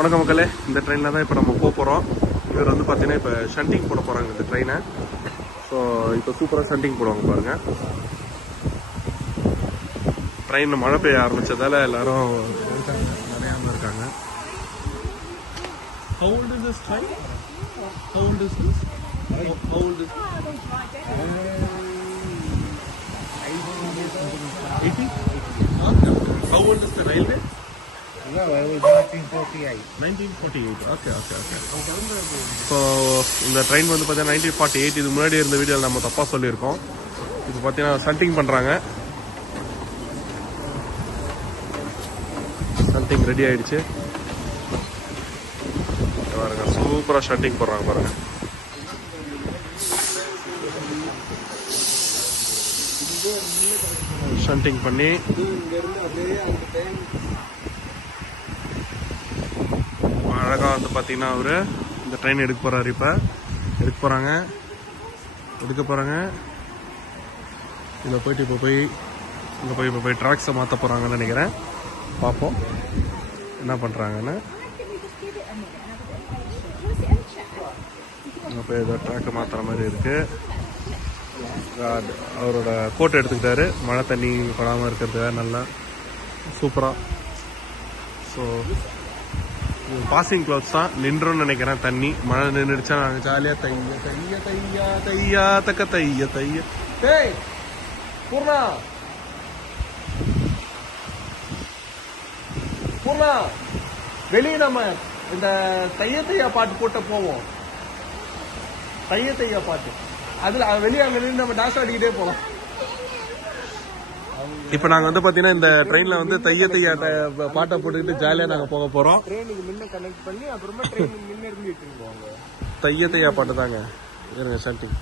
வணக்கம் மக்களே, இந்த ட்ரெயினில் தான் இப்போ நம்ம போக போகிறோம். இவர் வந்து பார்த்தீங்கன்னா இப்போ ஷண்டிங் போட போகிறாங்க இந்த ட்ரெயினை. ஸோ இப்போ சூப்பராக ஷண்டிங் போடுவாங்க பாருங்கள். ட்ரெயினில் மழை பெய்ய ஆரம்பித்ததால் எல்லோரும் நிறையாமல் இருக்காங்க. How old is this train? How old is this? How old is 80? How old is the railway? No, it was 1948. 1948. Okay. So இந்த ட்ரெயின் வந்து பார்த்தீங்கன்னா 1948 இது முன்னாடி இருந்த வீடியோவில் நம்ம தப்பாக சொல்லியிருக்கோம். இப்போ பார்த்தீங்கன்னா ஷண்டிங் பண்ணுறாங்க. ஷண்டிங் ரெடி ஆகிடுச்சு பாருங்க. சூப்பராக ஷண்டிங் போடுறாங்க பாருங்க. ஷண்டிங் பண்ணி அழகாக வந்து பார்த்தீங்கன்னா அவரு இந்த ட்ரெயின் எடுக்க போகிறாரு. இப்போ எடுக்க போகிறாங்க. இதில் போயிட்டு இப்போ போய் ட்ராக்ஸை மாற்ற போகிறாங்கன்னு நினைக்கிறேன். பார்ப்போம் என்ன பண்ணுறாங்கன்னு. இப்போ ஏதோ ட்ராக்கை மாற்றுற மாதிரி இருக்குது. அவரோட கோட் எடுத்துக்கிட்டாரு மழை தண்ணி படாமல் இருக்கிறதுக்காக. நல்லா சூப்பராக. ஸோ பாசிங் க்ளவுட்ஸ் தான். நின்றோன்னு நினைக்கிறேன் தண்ணி. மழை நின்றுடுச்சா நாங்கள் ஜாலியாக தையா தக்க தைய டேய் பூர்ணா வெளியே நம்ம இந்த தையா பாட்டு போட்ட போவோம். தையா பாட்டு அதுல வெளியே அங்க நின்று நம்ம டான்ஸ் ஆடிக்கிட்டே போகலாம். இப்ப நாங்க வந்து பாத்தீங்கன்னா இந்த ட்ரெயின்ல வந்து தையா பாட்டை போட்டுக்கிட்டு ஜாலியா நாங்க போக போறோம். ட்ரெயினுக்கு முன்ன கனெக்ட் பண்ணி அப்புறமா ட்ரெயினுக்கு முன்ன இருந்து போவாங்க. தையா பாட்டு தாங்க. இருங்க ஷண்டிங்.